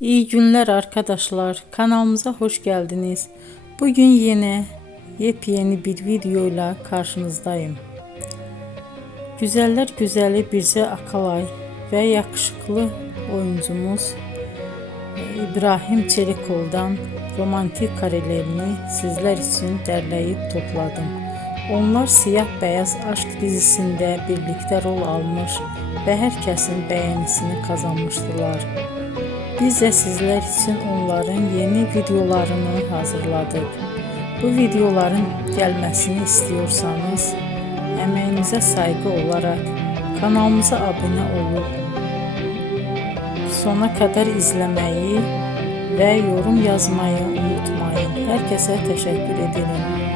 İyi günler arkadaşlar. Kanalımıza hoş geldiniz. Bugün yine yepyeni bir videoyla karşınızdayım. Güzeller güzeli Bircə Akalay ve yakışıklı oyuncumuz İbrahim Çelikov'dan romantik karelerini sizler için derleyip topladım. Onlar Siyah Beyaz Aşk dizisinde birlikte rol almış ve herkesin beğenisini kazanmıştılar. Biz de sizler için onların yeni videolarını hazırladık. Bu videoların gelmesini istiyorsanız emeğinize saygı olarak kanalımıza abone olup sona kadar izlemeyi ve yorum yazmayı unutmayın. Herkese teşekkür ederim.